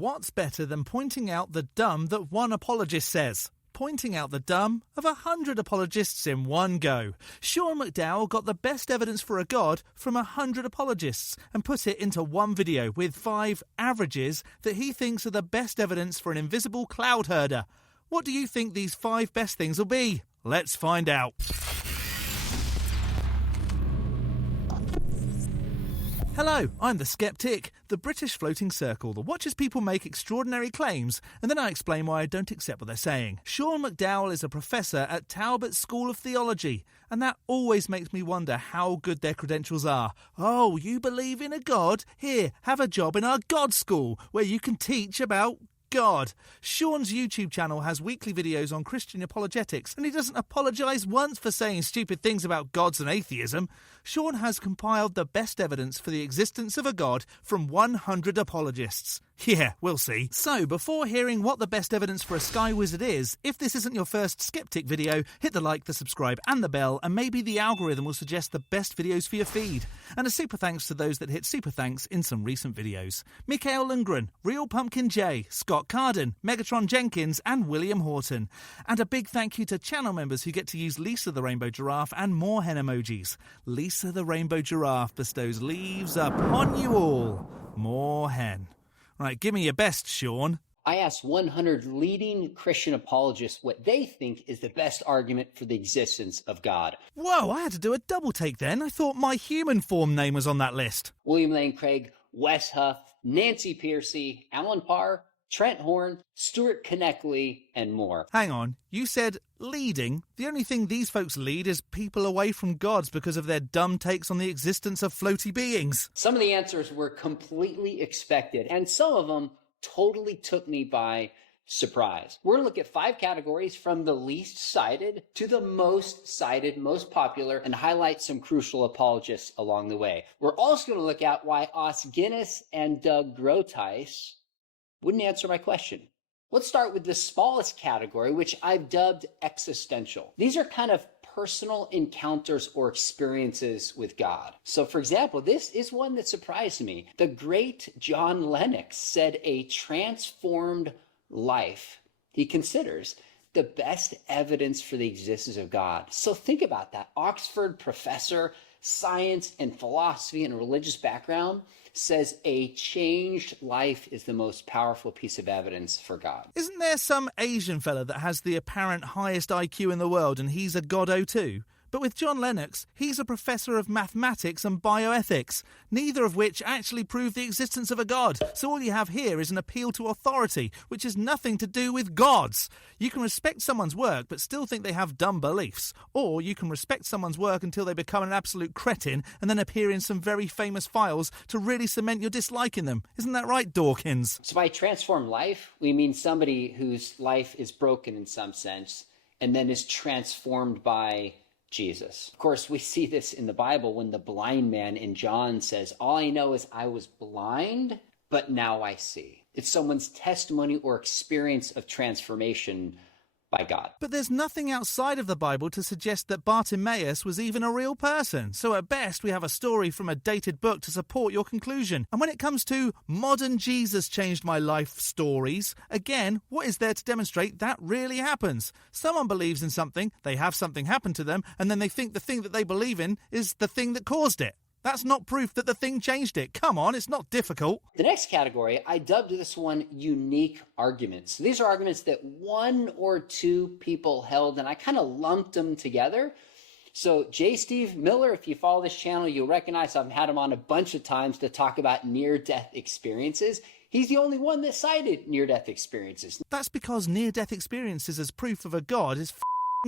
What's better than pointing out the dumb that one apologist says? Pointing out the dumb of 100 apologists in one go. Sean McDowell got the best evidence for a god from 100 apologists and put it into one video with 5 averages that he thinks are the best evidence for an invisible cloud herder. What do you think these 5 best things will be? Let's find out. Hello, I'm the Skeptic, the British floating circle that watches people make extraordinary claims and then I explain why I don't accept what they're saying. Sean McDowell is a professor at Talbot School of Theology, and that always makes me wonder how good their credentials are. Oh, you believe in a god? Here, have a job in our God school where you can teach about God. Sean's YouTube channel has weekly videos on Christian apologetics, and he doesn't apologise once for saying stupid things about gods and atheism. Sean has compiled the best evidence for the existence of a god from 100 apologists. Yeah, we'll see. So, before hearing what the best evidence for a sky wizard is, if this isn't your first Skeptic video, hit the like, the subscribe and the bell, and maybe the algorithm will suggest the best videos for your feed. And a super thanks to those that hit super thanks in some recent videos. Mikael Lundgren, Real Pumpkin J, Scott Carden, Megatron Jenkins and William Horton. And a big thank you to channel members who get to use Lisa the Rainbow Giraffe and more hen emojis. Lisa the Rainbow Giraffe bestows leaves upon you all. More hen. Right, give me your best, Sean. I asked 100 leading Christian apologists what they think is the best argument for the existence of God. Whoa, I had to do a double take then. I thought my human form name was on that list. William Lane Craig, Wes Huff, Nancy Pearcey, Alan Parr, Trent Horn, Stuart Conneckley, and more. Hang on, you said leading? The only thing these folks lead is people away from gods because of their dumb takes on the existence of floaty beings. Some of the answers were completely expected, and some of them totally took me by surprise. We're going to look at 5 categories from the least cited to the most cited, most popular, and highlight some crucial apologists along the way. We're also going to look at why Os Guinness and Doug Grotice wouldn't answer my question. Let's start with the smallest category, which I've dubbed existential. These are kind of personal encounters or experiences with God. So for example, this is one that surprised me. The great John Lennox said a transformed life he considers the best evidence for the existence of God. So think about that. Oxford professor, science and philosophy and religious background, says a changed life is the most powerful piece of evidence for God. Isn't there some Asian fella that has the apparent highest IQ in the world and he's a goddo too? But with John Lennox, he's a professor of mathematics and bioethics, neither of which actually prove the existence of a god. So all you have here is an appeal to authority, which has nothing to do with gods. You can respect someone's work but still think they have dumb beliefs. Or you can respect someone's work until they become an absolute cretin and then appear in some very famous files to really cement your dislike in them. Isn't that right, Dawkins? So by transformed life, we mean somebody whose life is broken in some sense and then is transformed by Jesus. Of course, we see this in the Bible when the blind man in John says, all I know is I was blind, but now I see. It's someone's testimony or experience of transformation by God. But there's nothing outside of the Bible to suggest that Bartimaeus was even a real person. So at best, we have a story from a dated book to support your conclusion. And when it comes to modern Jesus changed my life stories, again, what is there to demonstrate that really happens? Someone believes in something, they have something happen to them, and then they think the thing that they believe in is the thing that caused it. That's not proof that the thing changed it. Come on, it's not difficult. The next category, I dubbed this one unique arguments. These are arguments that 1 or 2 people held, and I kind of lumped them together. So J. Steve Miller, if you follow this channel, you'll recognize I've had him on a bunch of times to talk about near-death experiences. He's the only one that cited near-death experiences. That's because near-death experiences as proof of a god is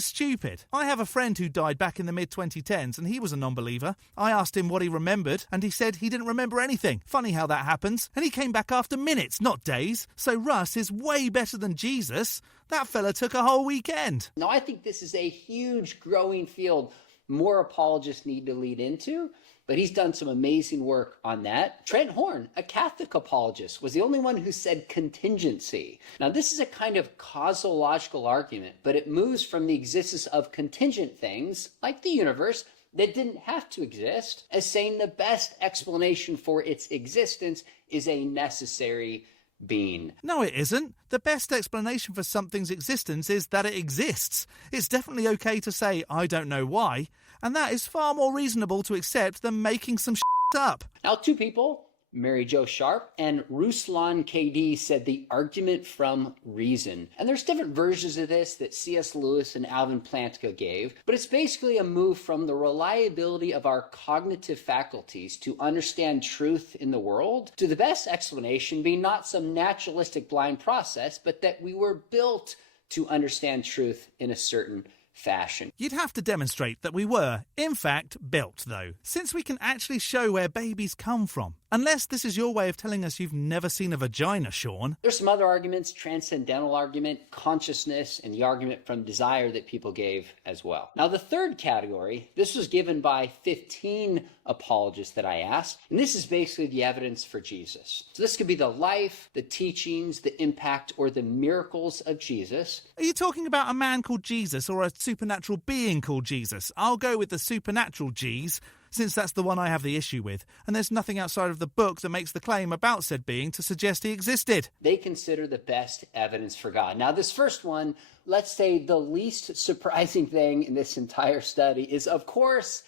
stupid. I have a friend who died back in the mid-2010s and he was a non-believer. I asked him what he remembered and he said he didn't remember anything. Funny how that happens. And he came back after minutes, not days. So Russ is way better than Jesus. That fella took a whole weekend. Now, I think this is a huge growing field more apologists need to lead into, but he's done some amazing work on that. Trent Horn, a Catholic apologist, was the only one who said contingency. Now, this is a kind of causological argument, but it moves from the existence of contingent things, like the universe, that didn't have to exist, as saying the best explanation for its existence is a necessary being. No, it isn't. The best explanation for something's existence is that it exists. It's definitely okay to say, I don't know why, and that is far more reasonable to accept than making some shit up. Now, two people, Mary Jo Sharp and Ruslan KD, said the argument from reason. And there's different versions of this that C.S. Lewis and Alvin Plantinga gave, but it's basically a move from the reliability of our cognitive faculties to understand truth in the world to the best explanation being not some naturalistic blind process, but that we were built to understand truth in a certain fashion. You'd have to demonstrate that we were, in fact, built, though, since we can actually show where babies come from. Unless this is your way of telling us you've never seen a vagina, Sean. There's some other arguments, transcendental argument, consciousness, and the argument from desire that people gave as well. Now, the third category, this was given by 15 apologists that I asked, and this is basically the evidence for Jesus. So this could be the life, the teachings, the impact, or the miracles of Jesus. Are you talking about a man called Jesus or a supernatural being called Jesus? I'll go with the supernatural G's, since that's the one I have the issue with, and there's nothing outside of the book that makes the claim about said being to suggest he existed. They consider the best evidence for God. Now, this first one, let's say the least surprising thing in this entire study is, of course,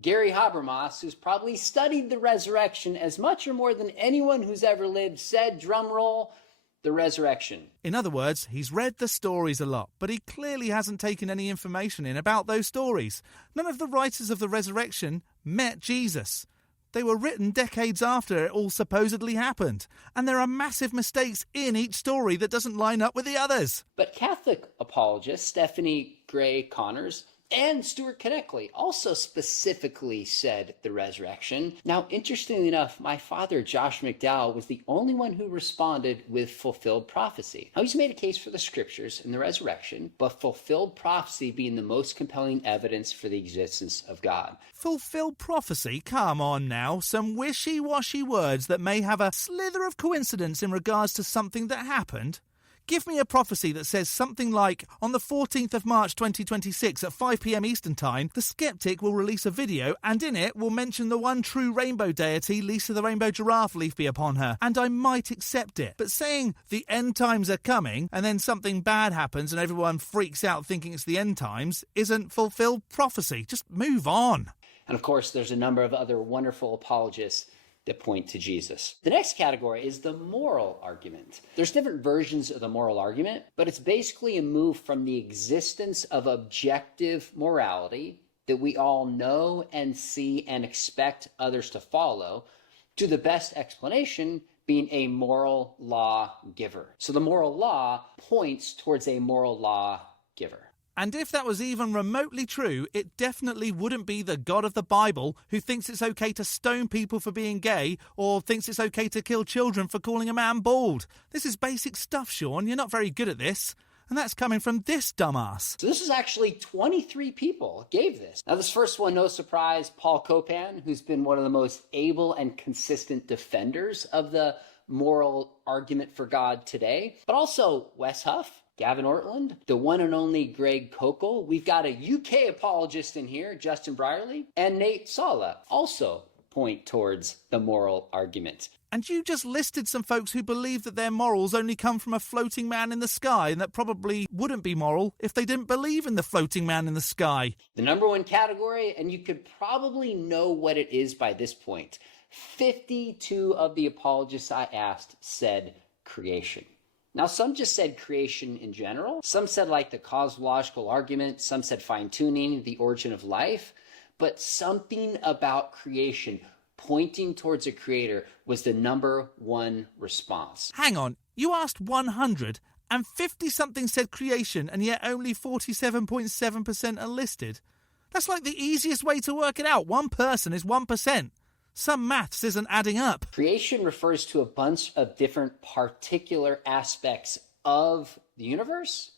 Gary Habermas, who's probably studied the resurrection as much or more than anyone who's ever lived, said, drumroll, the resurrection. In other words, he's read the stories a lot, but he clearly hasn't taken any information in about those stories. None of the writers of the resurrection met Jesus. They were written decades after it all supposedly happened, and there are massive mistakes in each story that doesn't line up with the others. But Catholic apologists Stephanie Gray Connors and Stuart Conneckley also specifically said the resurrection. Now, interestingly enough, my father, Josh McDowell, was the only one who responded with fulfilled prophecy. Now, he's made a case for the scriptures and the resurrection, but fulfilled prophecy being the most compelling evidence for the existence of God. Fulfilled prophecy? Come on now. Some wishy-washy words that may have a slither of coincidence in regards to something that happened. Give me a prophecy that says something like, on the 14th of March 2026 at 5 p.m. Eastern Time, the skeptic will release a video and in it will mention the one true rainbow deity, Lisa the Rainbow Giraffe, leaf be upon her, and I might accept it. But saying the end times are coming and then something bad happens and everyone freaks out thinking it's the end times isn't fulfilled prophecy. Just move on. And of course, there's a number of other wonderful apologists that point to Jesus. The next category is the moral argument. There's different versions of the moral argument, but it's basically a move from the existence of objective morality that we all know and see and expect others to follow to the best explanation being a moral law giver. So the moral law points towards a moral law giver. And if that was even remotely true, it definitely wouldn't be the God of the Bible who thinks it's okay to stone people for being gay or thinks it's okay to kill children for calling a man bald. This is basic stuff, Sean. You're not very good at this. And that's coming from this dumbass. So this is actually 23 people gave this. Now this first one, no surprise, Paul Copan, who's been one of the most able and consistent defenders of the moral argument for God today. But also Wes Huff, Gavin Ortland, the one and only Greg Kokel. We've got a UK apologist in here, Justin Brierley, and Nate Sala also point towards the moral argument. And you just listed some folks who believe that their morals only come from a floating man in the sky and that probably wouldn't be moral if they didn't believe in the floating man in the sky. The number one category, and you could probably know what it is by this point, 52 of the apologists I asked said creation. Now, some just said creation in general. Some said like the cosmological argument. Some said fine-tuning, the origin of life. But something about creation pointing towards a creator was the number one response. Hang on, you asked 100 and 50-something said creation and yet only 47.7% are listed? That's like the easiest way to work it out. One person is 1%. Some maths isn't adding up. Creation refers to a bunch of different particular aspects of the universe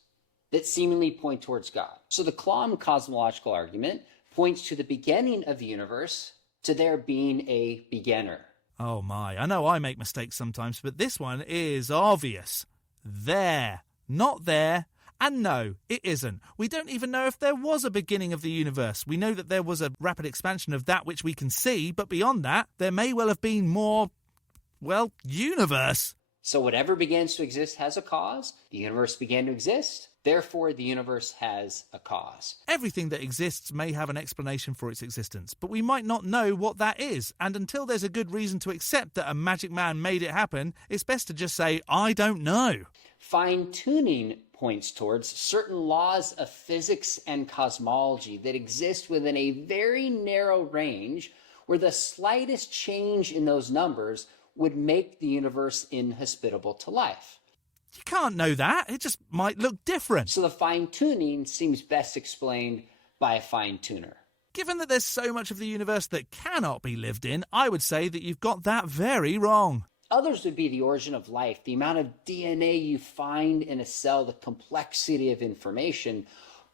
that seemingly point towards God. So the Klom cosmological argument points to the beginning of the universe, to there being a beginner. Oh my, I know I make mistakes sometimes, but this one is obvious. There, not there. And no, it isn't. We don't even know if there was a beginning of the universe. We know that there was a rapid expansion of that which we can see, but beyond that, there may well have been more, well, universe. So whatever begins to exist has a cause. The universe began to exist. Therefore, the universe has a cause. Everything that exists may have an explanation for its existence, but we might not know what that is. And until there's a good reason to accept that a magic man made it happen, it's best to just say, I don't know. Fine-tuning points towards certain laws of physics and cosmology that exist within a very narrow range where the slightest change in those numbers would make the universe inhospitable to life. You can't know that. It just might look different. So the fine-tuning seems best explained by a fine-tuner. Given that there's so much of the universe that cannot be lived in, I would say that you've got that very wrong. Others would be the origin of life, the amount of DNA you find in a cell, the complexity of information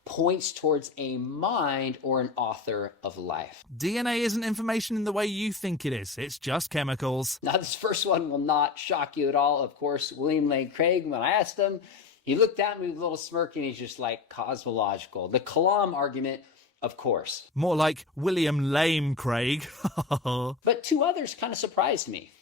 points towards a mind or an author of life. DNA isn't information in the way you think it is. It's just chemicals. Now, this first one will not shock you at all. Of course, William Lane Craig, when I asked him, he looked at me with a little smirk and he's just like, cosmological. The Kalam argument, of course. More like William Lame Craig. But two others kind of surprised me.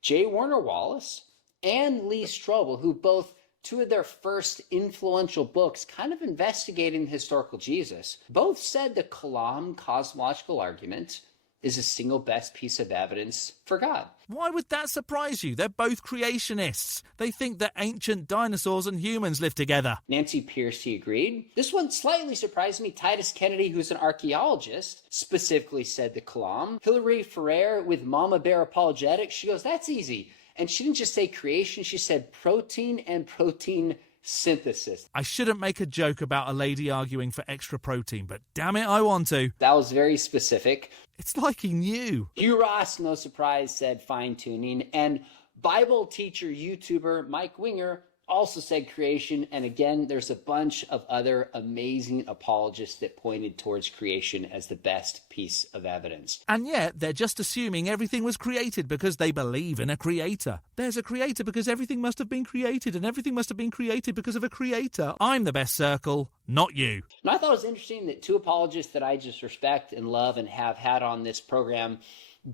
J. Warner Wallace and Lee Strobel, who both two of their first influential books kind of investigating the historical Jesus, both said the Kalam cosmological argument is the single best piece of evidence for God. Why would that surprise you? They're both creationists. They think that ancient dinosaurs and humans live together. Nancy Pearcey agreed. This one slightly surprised me. Titus Kennedy, who's an archaeologist, specifically said the Kalam. Hilary Ferrer with Mama Bear Apologetics, she goes, that's easy. And she didn't just say creation, she said protein and protein synthesis. I shouldn't make a joke about a lady arguing for extra protein, but damn it, I want to. That was very specific. It's like he knew. Hugh Ross, no surprise, said fine-tuning. And Bible teacher, YouTuber Mike Winger also said creation. And again, there's a bunch of other amazing apologists that pointed towards creation as the best piece of evidence. And yet, they're just assuming everything was created because they believe in a creator. There's a creator because everything must have been created, and everything must have been created because of a creator. I'm the best circle, not you. And I thought it was interesting that two apologists that I just respect and love and have had on this program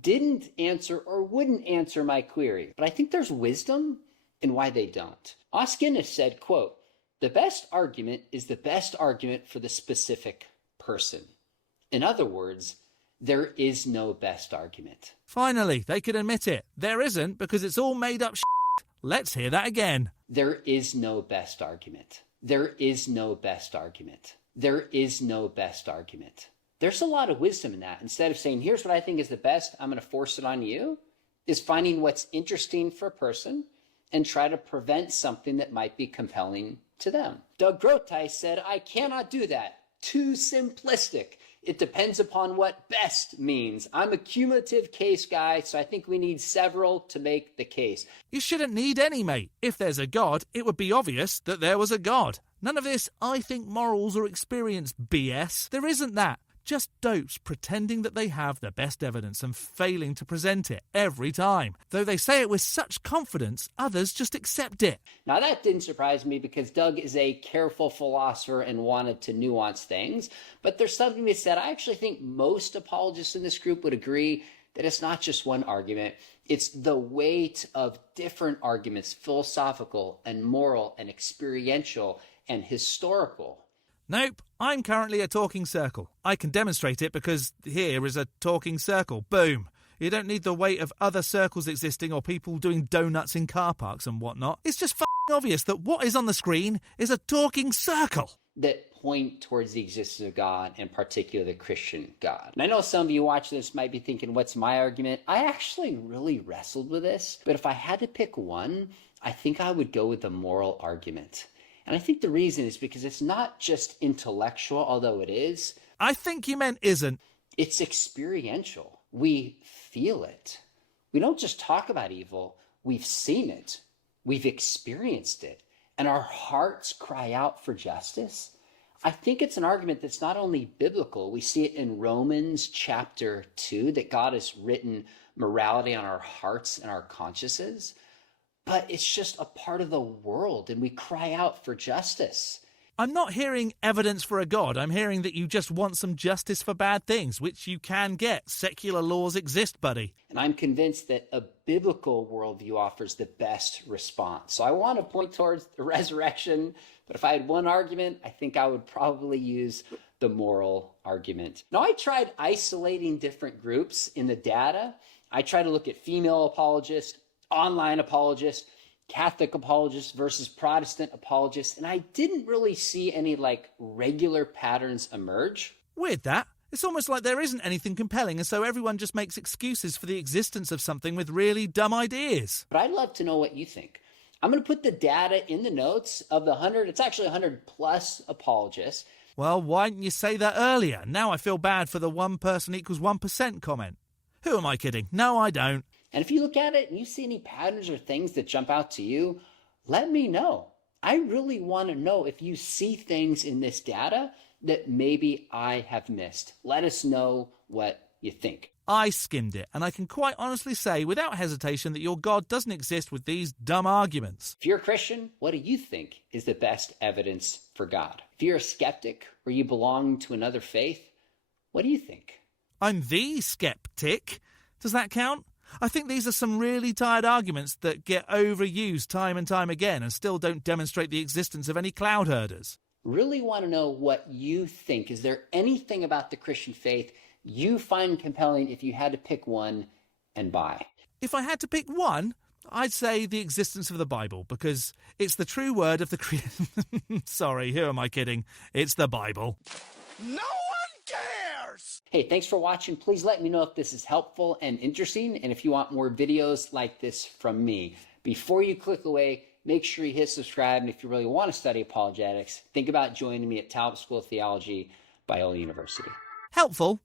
didn't answer or wouldn't answer my query. But I think there's wisdom in why they don't. Os Guinness said, quote, the best argument is the best argument for the specific person. In other words, there is no best argument. Finally, they can admit it. There isn't, because it's all made up shit. Let's hear that again. There is no best argument. There is no best argument. There is no best argument. There's a lot of wisdom in that. Instead of saying, here's what I think is the best, I'm going to force it on you, is finding what's interesting for a person and try to prevent something that might be compelling to them. Doug Groteis said, I cannot do that. Too simplistic. It depends upon what best means. I'm a cumulative case guy, so I think we need several to make the case. You shouldn't need any, mate. If there's a God, it would be obvious that there was a God. None of this, I think morals or experience BS. There isn't that. Just dopes pretending that they have the best evidence and failing to present it every time. Though they say it with such confidence, others just accept it. Now that didn't surprise me because Doug is a careful philosopher and wanted to nuance things. But there's something that said, I actually think most apologists in this group would agree that it's not just one argument. It's the weight of different arguments, philosophical and moral and experiential and historical. Nope, I'm currently a talking circle. I can demonstrate it because here is a talking circle. Boom. You don't need the weight of other circles existing or people doing donuts in car parks and whatnot. It's just f***ing obvious that what is on the screen is a talking circle. That point towards the existence of God, and particularly the Christian God. And I know some of you watching this might be thinking, what's my argument? I actually really wrestled with this, but if I had to pick one, I think I would go with the moral argument. And I think the reason is because it's not just intellectual, although it is. I think you meant isn't. It's experiential. We feel it. We don't just talk about evil. We've seen it. We've experienced it. And our hearts cry out for justice. I think it's an argument that's not only biblical. We see it in Romans chapter 2, that God has written morality on our hearts and our consciences. But it's just a part of the world, and we cry out for justice. I'm not hearing evidence for a God. I'm hearing that you just want some justice for bad things, which you can get. Secular laws exist, buddy. And I'm convinced that a biblical worldview offers the best response. So I want to point towards the resurrection, but if I had one argument, I think I would probably use the moral argument. Now, I tried isolating different groups in the data. I tried to look at female apologists, online apologists, Catholic apologists versus Protestant apologists, and I didn't really see any regular patterns emerge. Weird that. It's almost like there isn't anything compelling, and so everyone just makes excuses for the existence of something with really dumb ideas. But I'd love to know what you think. I'm going to put the data in the notes of the 100, it's actually 100 plus apologists. Well, why didn't you say that earlier? Now I feel bad for the 1 person equals 1% comment. Who am I kidding? No, I don't. And if you look at it and you see any patterns or things that jump out to you, let me know. I really want to know if you see things in this data that maybe I have missed. Let us know what you think. I skimmed it, and I can quite honestly say without hesitation that your God doesn't exist with these dumb arguments. If you're a Christian, what do you think is the best evidence for God? If you're a skeptic or you belong to another faith, what do you think? I'm the skeptic. Does that count? I think these are some really tired arguments that get overused time and time again and still don't demonstrate the existence of any cloud herders. Really want to know what you think. Is there anything about the Christian faith you find compelling if you had to pick one and buy? If I had to pick one, I'd say the existence of the Bible, because it's the true word of the Sorry, who am I kidding? It's the Bible. No one cares! Hey, thanks for watching. Please let me know if this is helpful and interesting, and if you want more videos like this from me. Before you click away, make sure you hit subscribe, and if you really want to study apologetics, think about joining me at Talbot School of Theology, Biola University. Helpful?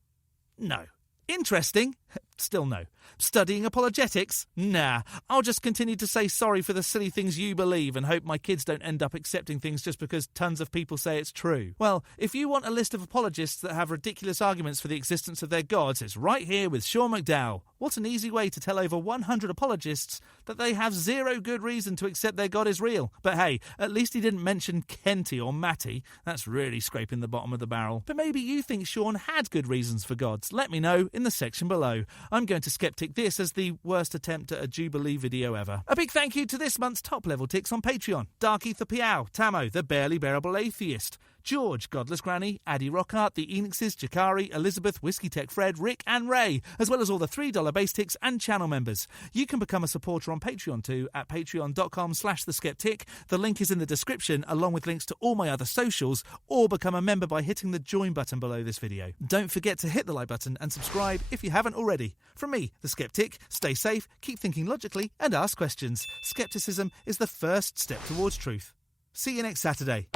No. Interesting? Still no. Studying apologetics? Nah. I'll just continue to say sorry for the silly things you believe and hope my kids don't end up accepting things just because tons of people say it's true. Well, if you want a list of apologists that have ridiculous arguments for the existence of their gods, it's right here with Sean McDowell. What an easy way to tell over 100 apologists that they have zero good reason to accept their God is real. But hey, at least he didn't mention Kenty or Matty. That's really scraping the bottom of the barrel. But maybe you think Sean had good reasons for gods. Let me know in the section below. I'm going to skeptic this as the worst attempt at a Jubilee video ever. A big thank you to this month's top level ticks on Patreon. Dark Ether Piao, Tamo, the Barely Bearable Atheist, George, Godless Granny, Addy Rockhart, The Enixes, Jakari, Elizabeth, Whiskey Tech Fred, Rick and Ray, as well as all the $3 base ticks and channel members. You can become a supporter on Patreon too at patreon.com/theskeptic. The link is in the description along with links to all my other socials, or become a member by hitting the join button below this video. Don't forget to hit the like button and subscribe if you haven't already. From me, the Skeptic, stay safe, keep thinking logically and ask questions. Skepticism is the first step towards truth. See you next Saturday.